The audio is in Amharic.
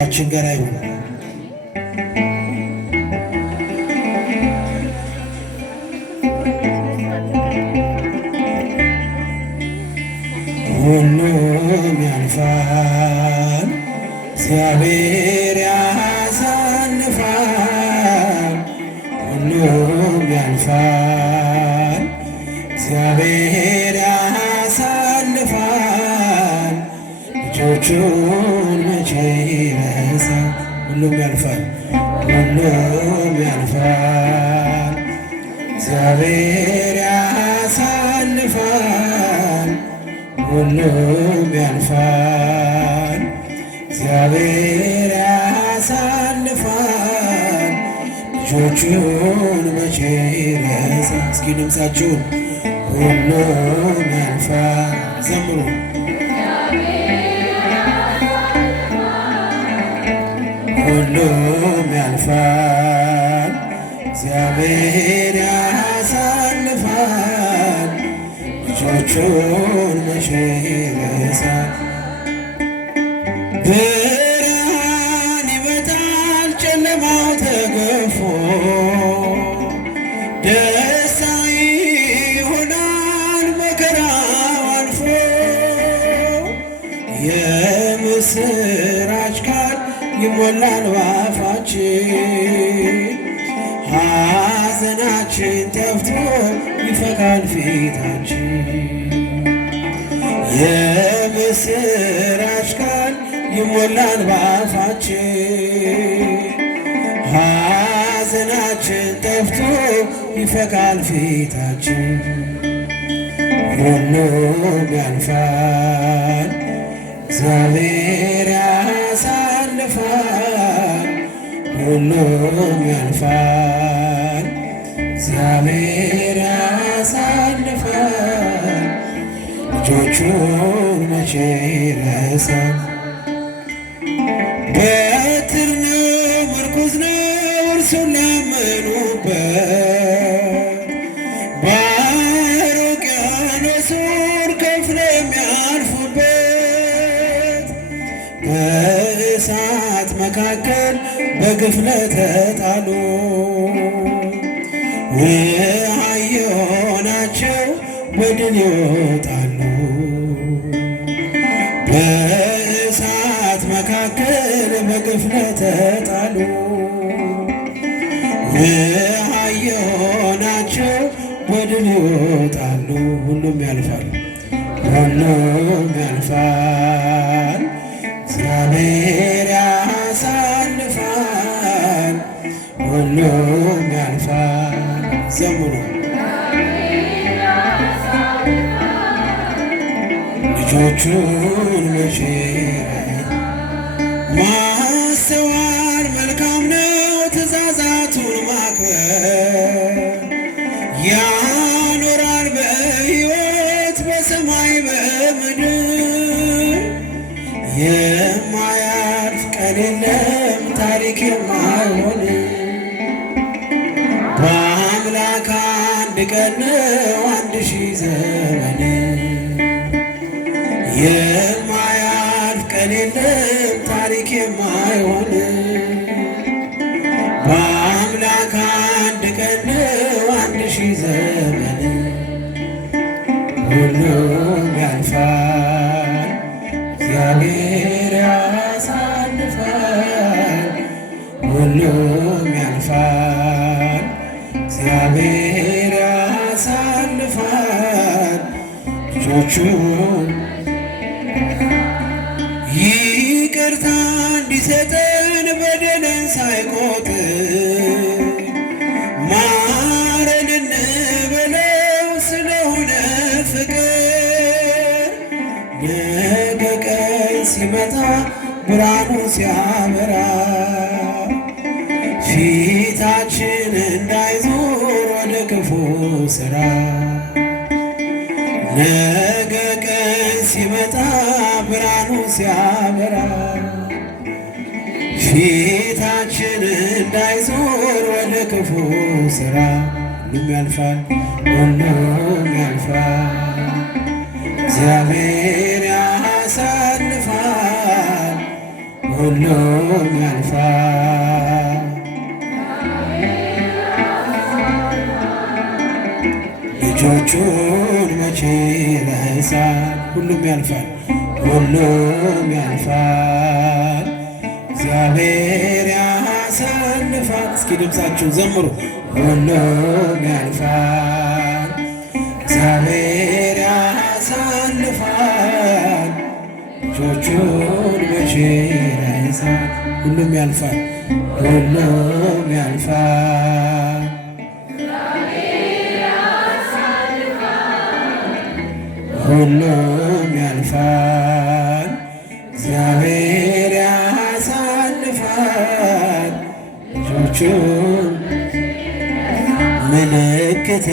ችን ጋር ይሁን። ሁሉም ያልፋል፣ እግዚአብሔር ያሳልፋል። ሁሉም ያልፋል፣ እግዚአብሔር ያሳልፋል። ልጆቹን መቼ ይረሳል? ሁሉም ያልፋል፣ ሁሉም ያልፋል፣ እግዚአብሔር ያሳልፋል። ሁሉም ያልፋል፣ እግዚአብሔር ያሳልፋል። ልጆቹን መቼ ይረሳል? እስኪ ድምፃችሁን ሁሉም ያልፋል ዘምሩ። ሁሉም ያልፋል፣ እግዚአብሔር ያሳልፋል። ልጆቹን መቼ ይረሳል? ብርሃን ይመጣል ጨለማው ተገፎ፣ ደስታ ይሆናል መከራው አልፎ። የምስራች ቃል ይሞላል ባፋችን፣ ሐዘናችን ጠፍቶ ይፈካል ፊታችን። የምስራች ቃል ይሞላል ባፋችን፣ ሐዘናችን ጠፍቶ ይፈካል ፊታችን። ሁሉም ያልፋል፣ እግዚአብሔር ያሳልፋል። ሁሉም ያልፋል፣ እግዚአብሔር ያሳልፋል። ልጆቹን መቼ ይረሳል? በትር ነው ምርኩዝ ነው እርሱን ላመኑበት፣ ባሕረ ውቅያኖሱን ከፍለው የሚያልፉበት። በእሳት መካከል በግፍ ለተጣሉ ውኃ የሆናቸው በድል ይወጣሉ። በእሳት መካከል በግፍ ለተጣሉ ውኃ የሆናቸው በድል ይወጣሉ። ሁሉም ያልፋል፣ ሁሉም ያልፋል፣ እግዚአብሔር ያሳልፋል። ሁሉም ያልፋል ዘምሩ። ልጆቹን መቼ ማስተዋል መልካም ነው ትእዛዛቱን ማክበር፣ ያኖራል በሕይወት በሰማይ በምድር። የማያልፍ ቀን የለም ታሪክ የማይሆን፣ በአምላክ አንድ ቀን ነው 1000 ዘመን። የማያልፍ ቀን የለም ታሪክ የማይሆን፣ በአምላክ አንድ ቀን ነው 1000 ዘመን። ሁሉም ያልፋል፣ እግዚአብሔር ያሳልፋል። ሁሉም ያልፋል፣ እግዚአብሔር ያሳልፋል። ልጆቹን ይቅርታ እንዲሰጠን በደልን ሳይቆጥር፣ ማረን እንበለው ስለሆነ ፍቅር። ነገ ቀን ሲመጣ ብርሃኑ ሲያበራ፣ ፊታችን እንዳይዞር ወደ ክፉ ሥራ። ነገ ቀን ሲመጣ ብርሃኑ ሲያበራ፣ ፊታችን እንዳይዞር ወደ ክፉ ሥራ። ሁሉም ያልፋል፣ ሁሉም ያልፋል፣ እግዚአብሔር ያሳልፋል። ሁሉም ያልፋል። ልጆቹን መቼ ይረሳል? ሁሉም ያልፋል፣ ሁሉም ያልፋል። እግዚአብሔር ያሳልፋል። እስኪ ድምፃችሁ ዘምሩ። ሁሉም ያልፋል፣ እግዚአብሔር ያሳልፋል። ልጆቹን መቼ ይረሳል? ሁሉም ያልፋል፣ ሁሉም ያልፋል። ሁሉም ያልፋል፣ እግዚአብሔር ያሳልፋል። ልጆቹን ምልክቴ